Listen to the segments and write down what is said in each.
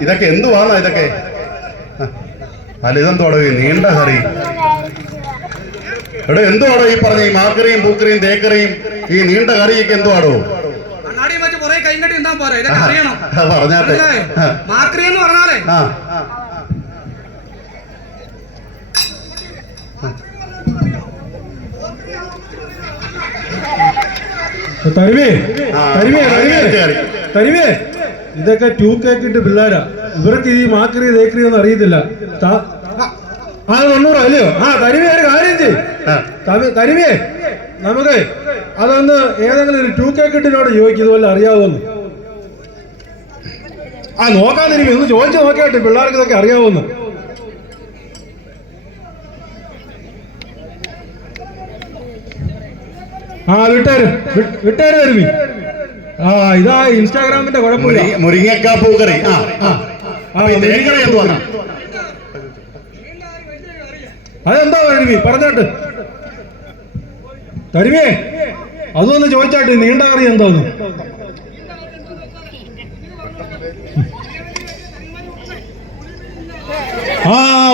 ഇതൊക്കെ എന്തുവാണോ ഇതൊക്കെ? അല്ല ഇതെന്തോടോ ഈ നീണ്ട കറി? എടോ എന്തുവാടോ ഈ പറഞ്ഞ ഈ മാക്കറിയും പൂക്കറിയും തേക്കറിയും ഈ നീണ്ട കറിയൊക്കെ എന്തുവാടോ? പറഞ്ഞാട്ടെ. ഇതൊക്കെ 2K ഇട്ട് പിള്ളേരാ. ഇവർക്ക് ഈ മാക്കറി തേക്കറി ഒന്നും അറിയത്തില്ല. അത് 100 അല്ലയോ? തരുവേ ഒരു കാര്യം തരുവേ, നമുക്ക് അതൊന്ന് ഏതെങ്കിലും ഒരു 2K ഇട്ടിനോട് ചോദിക്കും ഇതുപോലെ അറിയാവോന്ന്. നോക്കാൻ തരുവേ, ഒന്ന് ചോദിച്ചു നോക്കിയാട്ടെ പിള്ളേർക്ക് ഇതൊക്കെ അറിയാവോന്ന്. വിട്ടേര് തരുവി. ഇതാ ഇൻസ്റ്റാഗ്രാമിന്റെ കുഴപ്പമില്ല. മുരിങ്ങക്കാ പൂക്കറി. അതെന്താ തരുവി പറഞ്ഞാട്ട്? തരുവേ അതൊന്ന് ചോദിച്ചാട്ട് നീണ്ട കറി എന്തോന്ന്.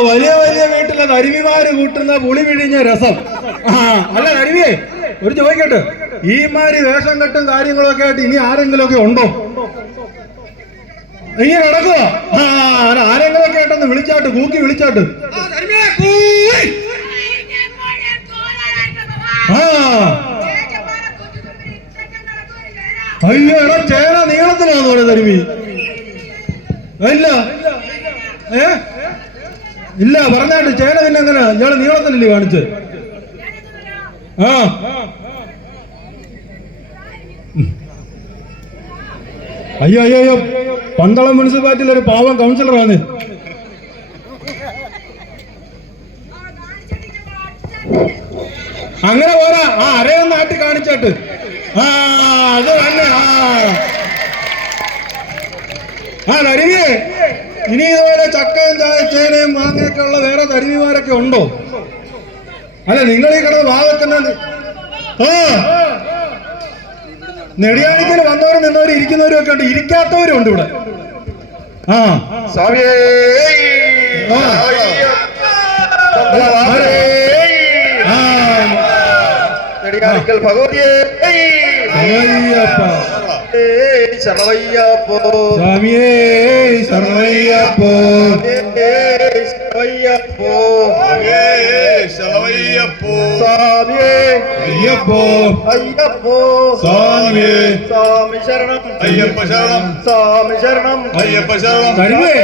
വലിയ വലിയ വീട്ടിലെ തരുവിമാര് കൂട്ടുന്ന പുളി പിഴിഞ്ഞ രസം. അല്ല തരുവിയെ ഒരു ചോദിക്കട്ടെ, ഈ മാതിരി വേഷം കെട്ടും കാര്യങ്ങളൊക്കെ ആയിട്ട് ഇനി ആരെങ്കിലും ഒക്കെ ഉണ്ടോ? ഇങ്ങനെ നടക്കുക. ആരെങ്കിലും ഒക്കെ ആയിട്ടൊന്ന് വിളിച്ചാട്ട്, കൂക്കി വിളിച്ചാട്ട്. അയ്യോ എടാ ചേന നീളത്തിലാന്ന് പറയുന്നത് തരുവി. ഇല്ല ഇല്ല പറഞ്ഞാട്ട് ചേന പിന്നെ എങ്ങനെ ഇയാള് നീളത്തിലല്ലേ കാണിച്ച്? അയ്യോ അയ്യോ അയ്യോ, പന്തളം മുനിസിപ്പാലിറ്റിയിൽ ഒരു പാവം കൗൺസിലറാണ്. അങ്ങനെ പോരാ, അരയൊന്ന് നാട്ടി കാണിച്ചാട്ട്. അത് തന്നെ. തരുവിയെ ഇനി ഇതുപോലെ ചക്കയും ചേനയും മാങ്ങയൊക്കെ ഉള്ള വേറെ തരുവിമാരൊക്കെ ഉണ്ടോ? അല്ല നിങ്ങൾ ഈ കിടന്ന് വാതൊക്കെ നെടിയാണിക്കൽ വന്നവരും നിന്നവരും ഇരിക്കുന്നവരും ഒക്കെ ഉണ്ട്, ഇരിക്കാത്തവരും ഉണ്ട് ഇവിടെ. ഭഗവതിയെ ശരണയ്യപ്പോ സ്വാമിയേ ശരണയ്യപ്പോ ശരണയ്യപ്പോ ശരണയ്യപ്പോ സ്വാമിയേ അയ്യപ്പോ അയ്യപ്പോ സ്വാമിയേ സ്വാമി ശരണം അയ്യപ്പ ശരണം സ്വാമി ശരണം അയ്യപ്പ ശരണം. തരുവേ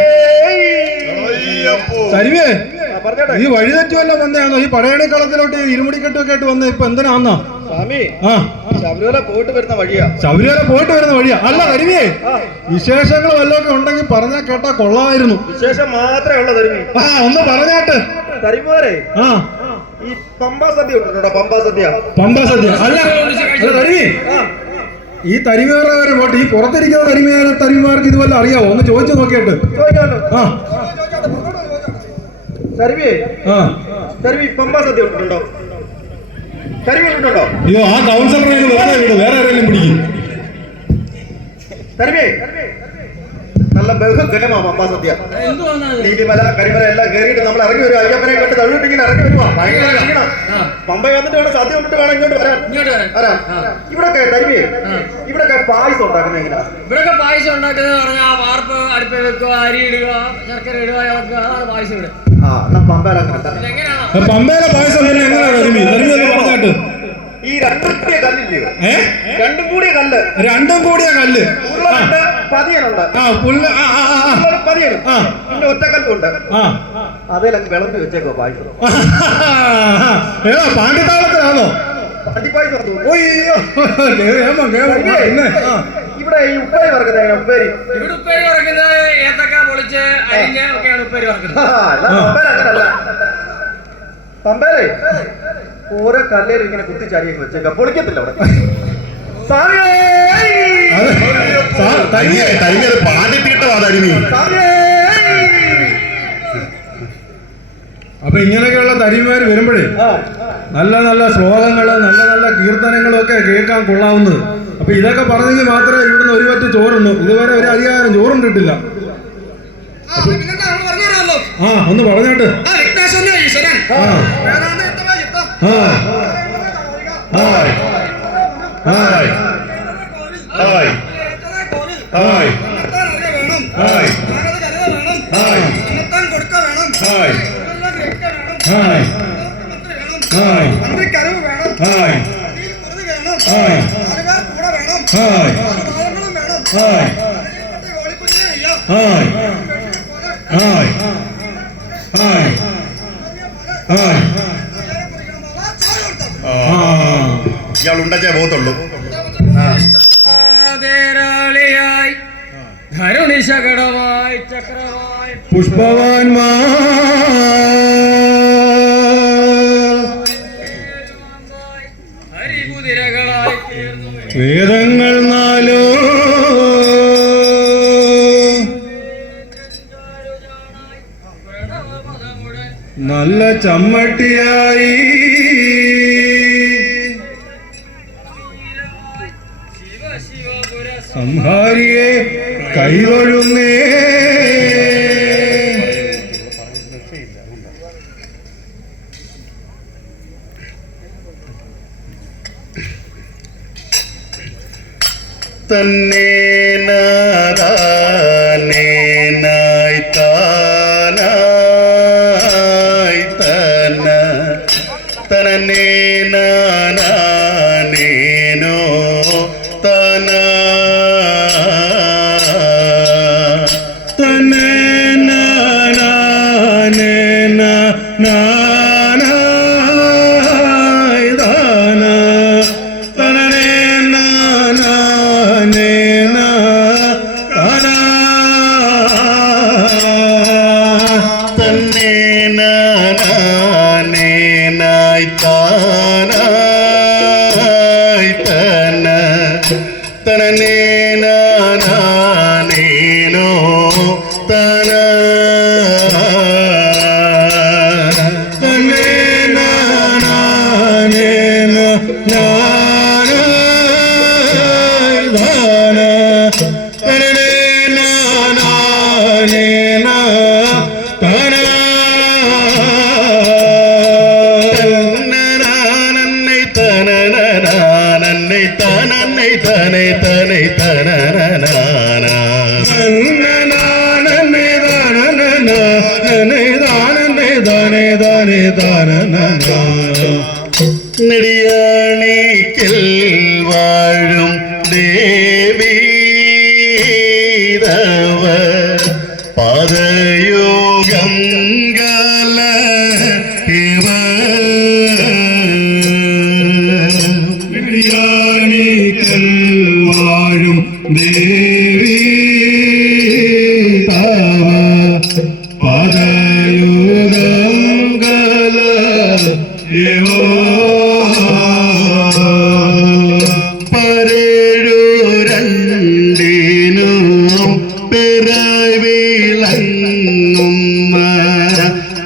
തരുവേ ഈ വഴിതെറ്റുമല്ലോ വന്നതാണോ? ഈ പടയണിക്കളത്തിലോട്ട് ഇരുമുടിക്കെട്ടൊക്കെ ആയിട്ട് വന്ന ഇപ്പൊ എന്തിനാന്നാ? സ്വാമി ശബരിമല പോയിട്ട് വരുന്ന വഴിയാ. ശബരിമല പോയിട്ട് വരുന്ന വഴിയാ. അല്ല തരുവേ വിശേഷങ്ങൾ വല്ലതൊക്കെ ഉണ്ടെങ്കിൽ പറഞ്ഞാൽ കേട്ടാ കൊള്ളാമായിരുന്നു. വിശേഷം മാത്രമേ ഉള്ളൂ തരുവേ. ഒന്ന് പറഞ്ഞാട്ട് തരുമോരെ. ഈ പമ്പാ സദ്യ ഉണ്ടോ? പമ്പാ സദ്യ. പമ്പാ സദ്യ അല്ല തരുവേ, ഈ തരിമേറെ പോട്ടെ, ഈ പുറത്തിരിക്കുന്ന തരിമാർക്ക് ഇതുപോലെ അറിയാവോ? ഒന്ന് ചോദിച്ചു നോക്കിയിട്ട്. പമ്പാ സദ്യ ഉണ്ടോ? ഉണ്ടോ? അയ്യോ ആ കൗൺസിലറെ വേറെ ആരെങ്കിലും പിടിക്കും. നല്ല ബഹുഗണമാ പമ്പാ സദ്യ. നീതിമല കരിമല എല്ലാം കയറിയിട്ട് നമ്മൾ ഇറങ്ങി വരും. അയ്യപ്പനെ കണ്ട് തള്ളിട്ട് ഇങ്ങനെ ഇറങ്ങി വരുവാ. ഭയങ്കര ക്ഷീണം. പമ്പ വന്നിട്ട് വേണം സദ്യ കൊണ്ടിട്ട് വേണം ഇങ്ങോട്ട് വരാൻ. ഇവിടൊക്കെ തരുവേ ഇവിടൊക്കെ പായസം ഉണ്ടാക്കുന്നത് എങ്ങനെയാ? ഇവിടൊക്കെ പായസം ഉണ്ടാക്കുന്നത് പറഞ്ഞാൽ വാർപ്പ് അടുപ്പ് വെക്കുക, അരി ഇടുക, ശർക്കര ഇടുക, ഇളക്കുക, പായസം ഇടുക. പമ്പയിലെ പായസം പിന്നെ എങ്ങനെയാണ്? ഈ രണ്ടും കൂടിയ കല്ലില്ലയോ? രണ്ടും കൂടിയ കല്ല്. രണ്ടും കൂടിയ കല്ല് പതിയനുണ്ട്. പതിയൻ പിന്നെ ഒറ്റക്കല്ലുണ്ട്. അതിലങ്ങ് വിളമ്പി വെച്ചേക്കോ പായസം. പാണ്ടിത്താളത്തിലാണോ? പാണ്ടിപ്പായസം. ഇവിടെ ഈ ഉപ്പേരി വറക്കുന്നത് എങ്ങനെ? ഉപ്പേരി ഇവിടെ ഉപ്പേരി വറക്കുന്നത് ഏത്തക്ക പൊളിച്ച് അരിഞ്ഞ് ഒക്കെയാണ് ഉപ്പേരി വറക്കുന്നത്. അങ്ങനല്ല പമ്പേരെ ഓരോ കല്ലേലും ഇങ്ങനെ കുത്തിച്ചാരിയൊക്കെ വെച്ചേക്കാം, പൊളിക്കത്തില്ല അവിടെ. അപ്പൊ ഇങ്ങനെയൊക്കെയുള്ള തരിമാര് വരുമ്പോഴേ നല്ല നല്ല ശ്ലോകങ്ങള് നല്ല നല്ല കീർത്തനങ്ങളും ഒക്കെ കേൾക്കാൻ കൊള്ളാവുന്നത്. അപ്പൊ ഇതൊക്കെ പറഞ്ഞെങ്കിൽ മാത്രമേ ഇവിടുന്ന് ഒരു പറ്റ് ചോറുന്നു. ഇതുവരെ ഒരു അധികാരം ചോറും കിട്ടില്ല. ആ ഒന്ന് പറഞ്ഞോട്ട്. ഇയാൾ ഉണ്ടച്ചേ പോകത്തുള്ളൂ. പുഷ്പവാൻമാർ വേദങ്ങൾ നാലോ നല്ല ചമ്മട്ടിയായി സംഹാരിയെ കൈതൊഴുന്നേ. തന്നെ നാരായണനായി താനായി തന തനനേ നാനേനോ തന തന്നെ നാനാനേന നാനായി ദാന തനനേ നാനാനേന താനാ തന്നെ നാനേനായി താനായി തന തനനേ നാനേനോ തന തന്നെ നാനാനേന നാനായി ദാന തനനേ നാനാനേന താനാ നന്നൈ തനനനന്നൈ തനന്നൈ തനൈ തനൈ തനനനാന നെടിയാണിക്കൽ വാഴും ദേവീരവ പാദയോഗം ഗല ഇവ വാഴും ദേവി തവ പദയുഗം ഗല പരഴു രണ്ടിനും പിറവിളങ്ങും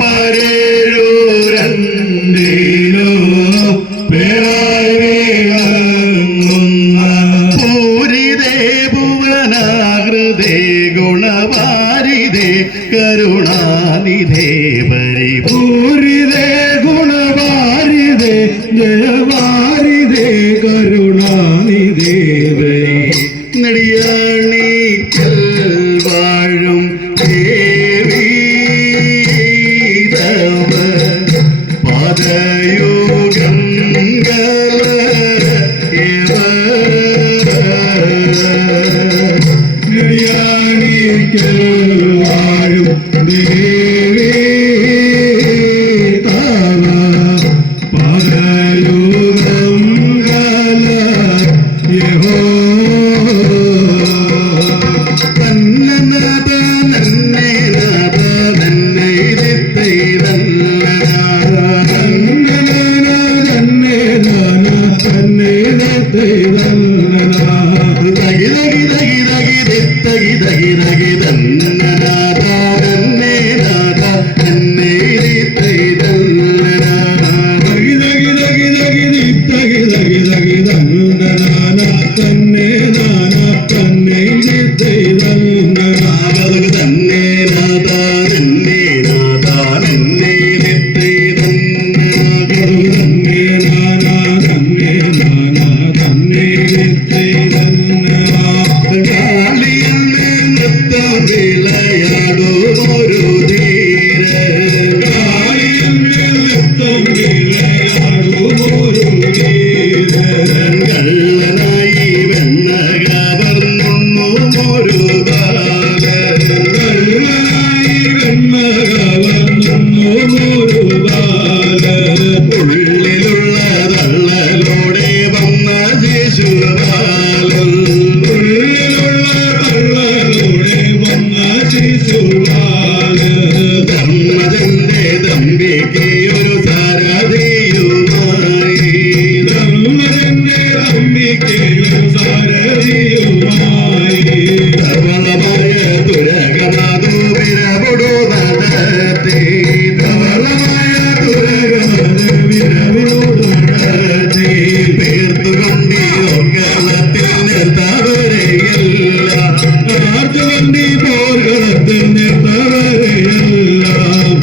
പരഴു രണ്ടിനും പിറവിളങ്ങുന്ന പൂരിതേ ഭുവനാകൃതേ ഗുണവാരിതേ കരുണാനിധേ പരിഭൂ പൂരിതേ ഗുണവാരിതേ ജയവാരിതേ കരുണാനിധേ നെടിയാണിക്കൽ വാഴും ദേവീരവ പാദയോഗം ഗല ഇവ വാഴും ദേവി അമ്പിക്ക് ഒരു സാരഥിയുമായി ധർമ്മജന്റെ അമ്പിക്ക് ഒരു സാരഥിയുമായി ധവളമായ തുരകമാതു വിരവിടു നടത്തി ധവളമായ തുരകമാതു വിരവിടു നടത്തി പേർത്തുകൊണ്ടി ഓർക്കളത്തിൽ നിർത്തവരെയല്ല ആർത്തുകൊണ്ടി പോർകളത്തിൽ നിർത്തവരെയല്ല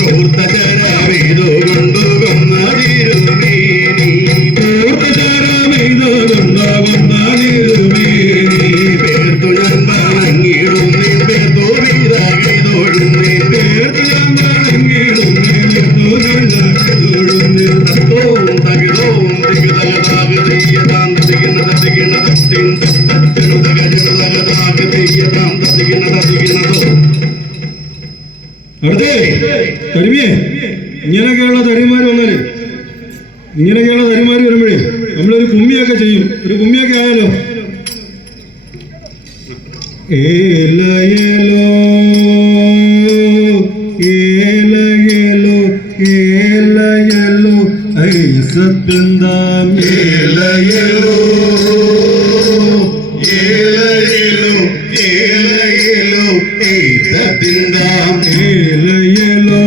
കൂർത്തചരമേതു കൊണ്ടു കൊന്നതിരുമേനി പൂർണ്ണചാരമെയ്തു കൊണ്ടാകുന്നതിരുമേനി പേർത്തു ഞാൻ വണങ്ങിടുന്നേ പേർത്തു വീരാകിതൊഴുന്നേ പേർത്ത് ഞാൻ വണങ്ങിടുന്നേ തൊഴുന്നേ തത്തോം തകിടോം തികിതകതാക് തെയ്യതാം തതികിണത തികിണതത്തിൻ തത്തനുതക ജനുതകതാക് തെയ്യതാം തതികിണതോ അടുത്തേ തരുമിയേ ഇങ്ങനെയൊക്കെയുള്ള തരിമാര് വന്നാല് ഇങ്ങനെയൊക്കെയുള്ള തരിമാര് വരുമ്പോഴേ നമ്മളൊരു കുമ്മിയൊക്കെ ചെയ്യും. ഒരു കുമ്മിയൊക്കെ ആയാലോ? ഏലയലോ ഏലയലോ ഏലയലോ ഐസത്തിന്താം ഏലയലോ ഏലയലോ ഏലയലോ ഏതത്തിന്താം ഏലയലോ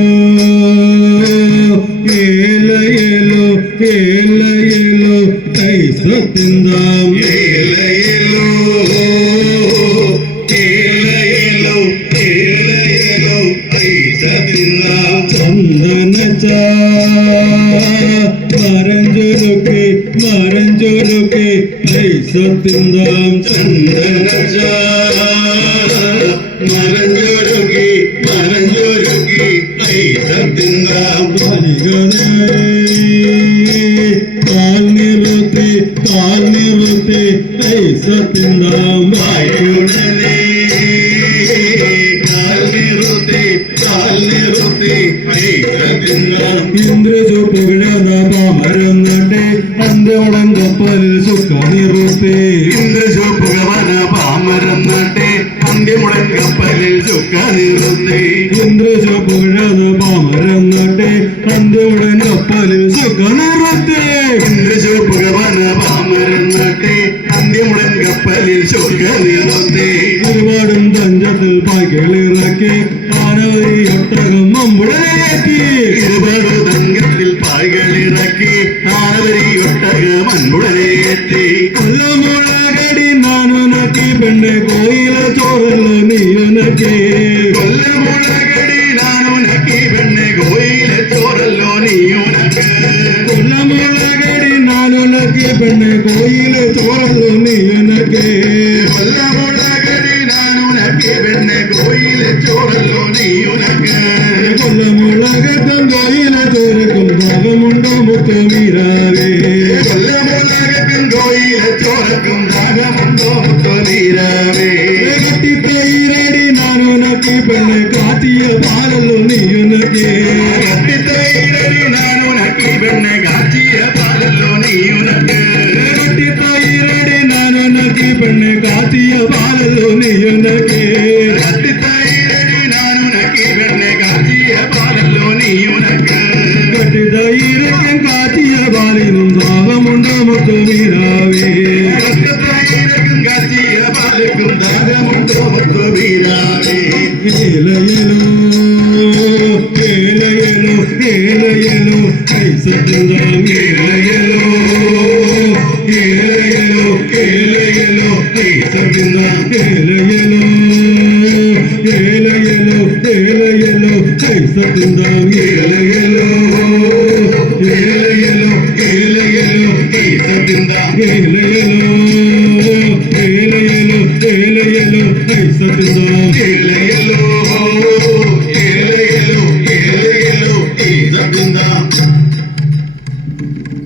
ഏലയലോ ഏലയലോ ഐസത്തിന്താം ഏലയലോ ഏലയലോ ഏലയലോ ഏതത്തിന്താം ചന്ദനച്ചാ മരഞ്ചൊരുക്കി മരഞ്ചൊരുക്കി ഐസത്തിന്താം ചന്ദനജ മരഞ്ചൊരുക്കി മരഞ്ചൊരുക്കി ഐതത്തിന്താം കാൽ നിറുത്തി ഐസത്തിന്താം വായുടനെ കാൽ നിറുത്തി ഐതത്തിന്താം ഇന്ദ്രജു പുകഴത പാമരം നട്ടെ അന്ത്യമുടൻ കപ്പലിൽ സുഖ നിറുത്തി ഇന്ദ്രശോഭഗവന പാമരം നട്ടെ അന്ത്യമുടൻ കപ്പലിൽ ചുക്ക നിറുത്തി ഇന്ദ്രജു പുകഴത പാമരം നട്ടെ അന്ത്യമുടൻ കപ്പലിൽ സുഖ നിറുത്തി ഇന്ദ്രശോഭഗവന പാമരം നട്ടെ അന്ത്യമുടൻ കപ്പലിൽ ചുക്ക നിറുത്തി ഒരുപാടും തഞ്ചത്തിൽ പായ്ക്കളിറക്കി ആനവരി ഒട്ടകം മമ്പുഴയേറ്റി ഇരുപാടു തങ്കത്തിൽ പായ്കളിറക്കി ആനവരി ഒട്ടകം അൻപുടനേറ്റി കൊല്ലമുളകടി നാനുനക്കി പെണ്ണ് കോയില ചോറല്ലോ നീയുനക്കി കൊല്ലമുളകടി നാനുനക്കി പെണ്ണെ കോയിലെ ചോറല്ലോ നീയുനക്ക് കൊല്ലമുളകടി നാനുനക്കി പെണ്ണ് കോയില ചോറല്ലോ നീയുനക്കി കൊല്ലമുളകടി നാനുനക്കി പെണ്ണെ കോയിലെ ചോറല്ലോ നീയുനക്ക് കൊല്ലമുളകത്തും കോയില ചോരക്കും ഭാഗമുണ്ടോ മുത്തു വീരാവേ കൊല്ലമുളകത്തും കോയിലെ ചോറക്കും ദാഹമുണ്ടോ മുത്തനീരാവേ കട്ടിത്തൈരടി നാനുനക്കി പെണ്ണ് കാറ്റിയ പാലല്ലോ നീയുനക്കി കട്ടിത്തൈരടി നാനുനക്കി പെണ്ണെ കാച്ചിയ പാലല്ലോ നീയുനക്ക് കട്ടിത്തൈരടി നാനുനക്കി പെണ്ണ് കാറ്റിയ പാലല്ലോ നീയുനക്കി കട്ടിത്തൈരടി നാനുനക്കി പെണ്ണെ കാച്ചിയ പാലല്ലോ നീയുനക്ക് കട്ടിത്തൈരക്കും കാറ്റിയ പാലിനും ദാഹമുണ്ടോ മുത്തു വീരാവേ കട്ടിത്തൈരക്കും കാച്ചിയ പാലക്കും ദാഹമുണ്ടോ മുത്തനീരാവേ ഏലയലോ ഏലയലോ ഏലയലോ ഐസത്തിന്താം ഏലയലോ ഏലയലോ ഏലയലോ ഐസത്തിന്താം ഏലയലോ ഏലയലോ ഏലയലോ ഐസത്തിന്താം ഏലയലോ ഏലയലോ ഏലയലോ ഐസത്തിന്താം ഏലയലോ ഏലയലോ ഏലയലോ ഐസത്തിന്താം ഏലയലോ